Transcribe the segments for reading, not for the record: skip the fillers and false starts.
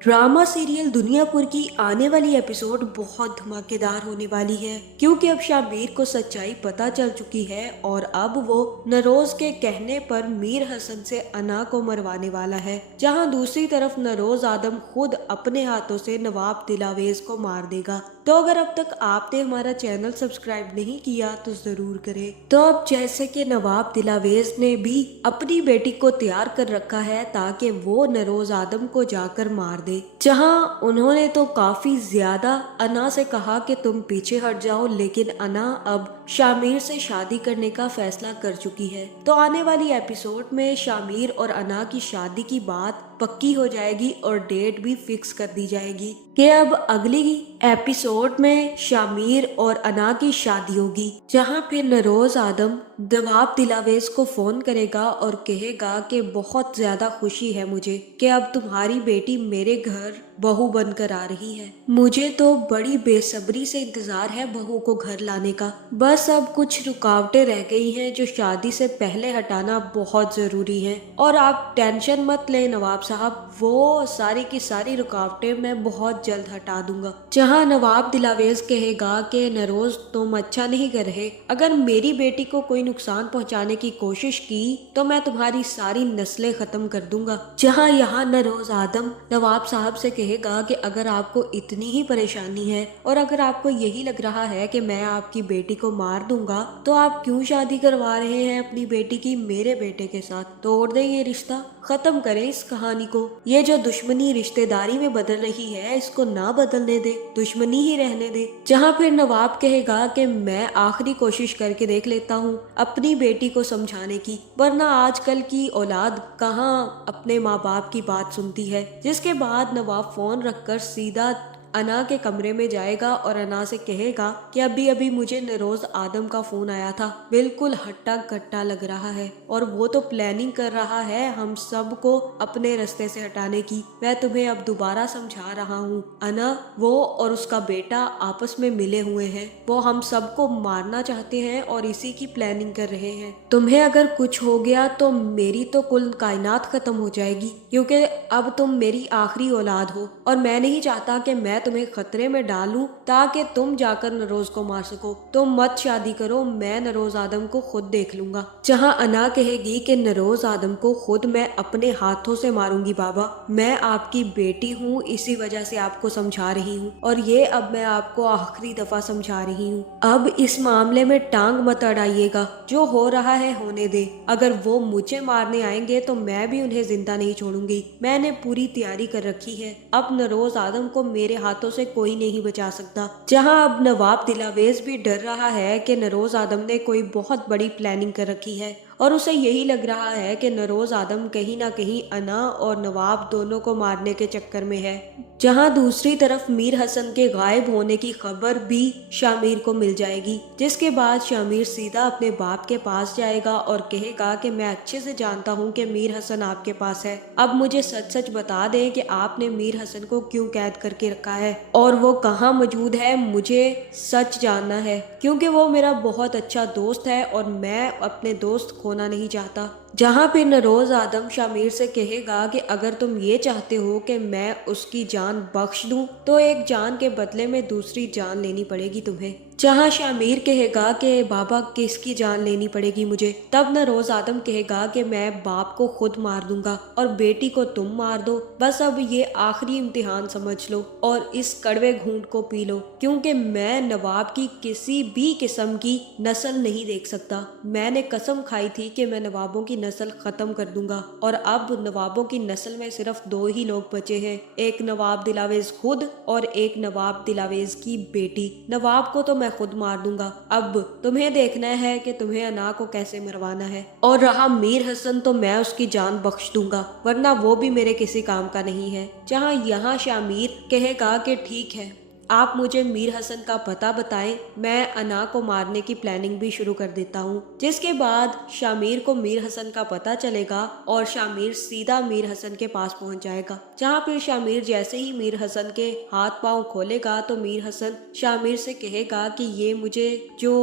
Drama serial Duniyapur की आने वाली एपिसोड बहुत धमाकेदार होने वाली है, क्योंकि अब शाबिर को सच्चाई पता चल चुकी है और अब वो नरोज के कहने पर मीर हसन से अना को मरवाने वाला है। जहां दूसरी तरफ नरोज आदम खुद अपने हाथों से नवाब दिलावेज को मार देगा। तो अगर अब तक आपने हमारा चैनल सब्सक्राइब नहीं किया तो जरूर करें। तो अब जैसे कि नवाब दिलावेज ने भी अपनी बेटी को तैयार कर रखा है ताकि वो नरोज आदम को जाकर मार दे। जहां उन्होंने तो काफी ज्यादा अना से कहा कि तुम पीछे हट जाओ, लेकिन अना अब शामिर से शादी करने का फैसला कर चुकी है। तो आने वाली एपिसोड में शामिर और अना की शादी की बात पक्की हो जाएगी और डेट भी फिक्स कर दी जाएगी कि अब अगली एपिसोड में शामिर और अना की शादी होगी। जहां फिर नरोज आदम नवाब दिलावेज को फोन करेगा और कहेगा कि बहुत ज्यादा खुशी है मुझे कि अब तुम्हारी बेटी मेरे घर बहू बनकर आ रही है। मुझे तो बड़ी बेसब्री से इंतजार है बहू को घर लाने का। बस अब कुछ रुकावटें रह गई हैं जो शादी से पहले हटाना बहुत जरूरी है। और आप टेंशन मत लें नवाब साहब, वो सारी की सारी रुकावटें मैं बहुत जल्द हटा दूंगा। जहां नवाब दिलावेज कहेगा कि नरोज तुम अच्छा नहीं कर रहे, अगर मेरी बेटी को कोई नुकसान पहुंचाने की कोशिश की तो मैं तुम्हारी सारी नस्लें खत्म कर दूंगा। जहां यहाँ नरोज आदम नवाब साहब से कहेगा कि अगर आपको इतनी ही परेशानी है और अगर आपको यही लग रहा है कि मैं आपकी बेटी को मार दूंगा तो आप क्यों शादी करवा रहे हैं अपनी बेटी की मेरे बेटे के साथ। तोड़ दें ये रिश्ता, खत्म करें इस कहानी को। ये जो दुश्मनी रिश्तेदारी में बदल रही है इसको ना बदलने दे, दुश्मनी ही रहने दे। जहाँ फिर नवाब कहेगा कि मैं आखिरी कोशिश करके देख लेता हूँ अपनी बेटी को समझाने की, वरना आजकल की औलाद कहाँ अपने माँ बाप की बात सुनती है। जिसके बाद नवाब फोन रखकर सीधा अना के कमरे में जाएगा और अना से कहेगा कि अभी अभी मुझे नरोज आदम का फोन आया था, बिल्कुल हट्टा कट्टा लग रहा है और वो तो प्लानिंग कर रहा है हम सबको अपने रास्ते से हटाने की। मैं तुम्हें अब दोबारा समझा रहा हूँ अना, वो और उसका बेटा आपस में मिले हुए हैं, वो हम सबको मारना चाहते हैं और इसी की प्लानिंग कर रहे हैं। तुम्हें अगर कुछ हो गया तो मेरी तो कुल कायनात खत्म हो जाएगी, क्योंकि अब तुम मेरी आखिरी औलाद हो और मैं नहीं चाहता कि मैं तुम्हें खतरे में डालूं ताकि तुम जाकर नरोज को मार सको। तुम मत शादी करो, मैं नरोज आदम को खुद देख लूंगा। जहां अना कहेगी कि नरोज आदम को खुद मैं अपने हाथों से मारूंगी बाबा, मैं आपकी बेटी हूँ इसी वजह से आपको समझा रही हूँ और ये अब मैं आपको आखिरी दफा समझा रही हूँ। अब इस मामले में टांग मत अड़ाइएगा, जो हो रहा है होने दे। अगर वो मुझे मारने आएंगे तो मैं भी उन्हें जिंदा नहीं छोड़ूंगी। मैंने पूरी तैयारी कर रखी है, अब नरोज आदम को मेरे हाथों से कोई नहीं बचा सकता। जहां अब नवाब दिलावेज भी डर रहा है कि नरोज आदम ने कोई बहुत बड़ी प्लानिंग कर रखी है और उसे यही लग रहा है कि नरोज आदम कहीं ना कहीं अना और नवाब दोनों को मारने के चक्कर में है। जहां दूसरी तरफ मीर हसन के गायब होने की खबर भी शामिर को मिल जाएगी, जिसके बाद शामिर सीधा अपने बाप के पास जाएगा और कहेगा कि मैं अच्छे से जानता हूं कि मीर हसन आपके पास है, अब मुझे सच सच बता दें कि आपने मीर हसन को क्यों कैद करके रखा है और वो कहाँ मौजूद है। मुझे सच जानना है क्योंकि वो मेरा बहुत अच्छा दोस्त है और मैं अपने दोस्त खोना नहीं चाहता। जहाँ फिर नरोज आदम शामिर से कहेगा कि अगर तुम ये चाहते हो कि मैं उसकी जान बख्श दूं तो एक जान के बदले में दूसरी जान लेनी पड़ेगी तुम्हें। जहाँ शामिर कहेगा कि बाबा किसकी जान लेनी पड़ेगी मुझे, तब नरोज आदम कहेगा कि मैं बाप को खुद मार दूंगा और बेटी को तुम मार दो। बस अब ये आखिरी इम्तिहान समझ लो और इस कड़वे घूंट को पी लो, क्योंकि मैं नवाब की किसी भी किस्म की नस्ल नहीं देख सकता। मैंने कसम खाई थी कि मैं नवाबों की नस्ल खत्म कर दूंगा और अब नवाबों की नस्ल में सिर्फ दो ही लोग बचे हैं, एक नवाब दिलावेज खुद और एक नवाब दिलावेज की बेटी। नवाब को तो मैं खुद मार दूंगा, अब तुम्हें देखना है कि तुम्हें अना को कैसे मरवाना है। और रहा मीर हसन तो मैं उसकी जान बख्श दूंगा, वरना वो भी मेरे किसी काम का नहीं है। जहाँ यहाँ शामिर कहेगा कि ठीक है, आप मुझे मीर हसन का पता बताएं, मैं अना को मारने की प्लानिंग भी शुरू कर देता हूँ। जिसके बाद शामिर को मीर हसन का पता चलेगा और शामिर सीधा मीर हसन के पास पहुँच जाएगा। जहाँ फिर शामिर जैसे ही मीर हसन के हाथ पांव खोलेगा तो मीर हसन शामिर से कहेगा कि ये मुझे जो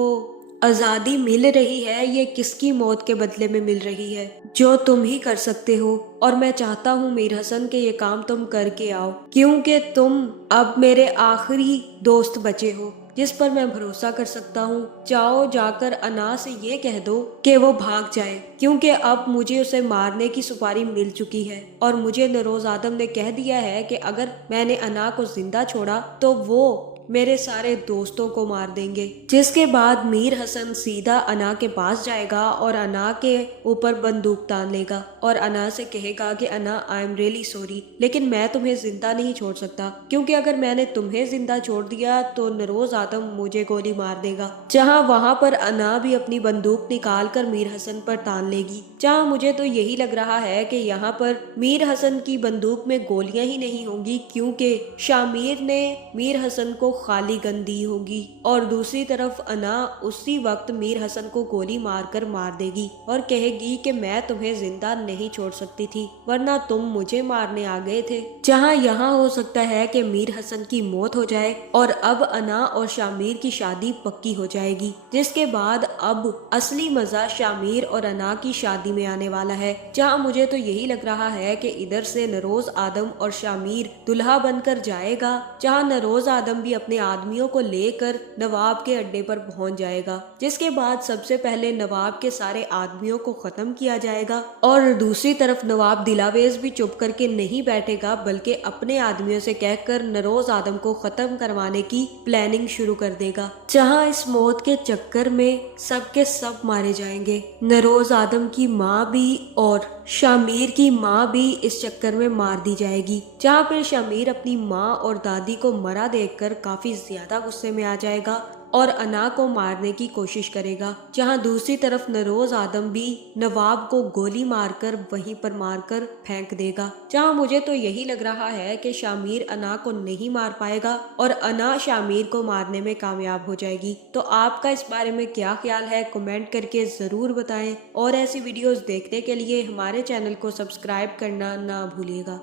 आजादी मिल रही है ये किसकी मौत के बदले में मिल रही है, जो तुम ही कर सकते हो। और मैं चाहता हूँ मीर हसन के ये काम तुम करके आओ, क्योंकि तुम अब मेरे आखिरी दोस्त बचे हो जिस पर मैं भरोसा कर सकता हूँ। जाओ जाकर अना से ये कह दो कि वो भाग जाए, क्योंकि अब मुझे उसे मारने की सुपारी मिल चुकी है और मुझे नरोज आदम ने कह दिया है कि अगर मैंने अना को जिंदा छोड़ा तो वो मेरे सारे दोस्तों को मार देंगे। जिसके बाद मीर हसन सीधा अना के पास जाएगा और अना के ऊपर बंदूक तान लेगा और अना से कहेगा कि अना, आई एम रियली सॉरी, लेकिन मैं तुम्हें जिंदा नहीं छोड़ सकता, क्योंकि अगर मैंने तुम्हें जिंदा छोड़ दिया तो नरोज आदम मुझे गोली मार देगा। जहाँ वहाँ पर अना भी अपनी बंदूक निकाल कर मीर हसन पर तान लेगी। जहाँ मुझे तो यही लग रहा है कि यहाँ पर मीर हसन की बंदूक में गोलियां ही नहीं होंगी, क्योंकि शामिर ने मीर हसन को खाली गन दी होगी और दूसरी तरफ अना उसी वक्त मीर हसन को गोली मारकर मार देगी और कहेगी कि मैं तुम्हें जिंदा नहीं छोड़ सकती थी, वरना तुम मुझे मारने आ गए थे। जहाँ यहाँ हो सकता है कि मीर हसन की मौत हो जाए और अब अना और शामिर की शादी पक्की हो जाएगी, जिसके बाद अब असली मजा शामिर और अना की शादी में आने वाला है। जहाँ मुझे तो यही लग रहा है कि इधर से नरोज आदम और शामिर दुल्हा बनकर जाएगा, जहाँ नरोज आदम भी अपने आदमियों को लेकर नवाब के अड्डे पर पहुंच जाएगा, जिसके बाद सबसे पहले नवाब के सारे आदमियों को खत्म किया जाएगा और दूसरी तरफ नवाब दिलावेज भी चुप करके नहीं बैठेगा, बल्कि अपने आदमियों से कहकर नरोज आदम को खत्म करवाने की प्लानिंग शुरू कर देगा। जहां इस मौत के चक्कर में सबके सब मारे जाएंगे, नरोज आदम की माँ भी और शामिर की माँ भी इस चक्कर में मार दी जाएगी। जहाँ पर शामिर अपनी माँ और दादी को मरा देखकर काफी ज्यादा गुस्से में आ जाएगा और अना को मारने की कोशिश करेगा। जहां दूसरी तरफ नरोज आदम भी नवाब को गोली मारकर वहीं पर मारकर फेंक देगा। जहां मुझे तो यही लग रहा है कि शामिर अना को नहीं मार पाएगा और अना शामिर को मारने में कामयाब हो जाएगी। तो आपका इस बारे में क्या ख्याल है, कमेंट करके जरूर बताएं और ऐसी वीडियोस देखने के लिए हमारे चैनल को सब्सक्राइब करना ना भूलिएगा।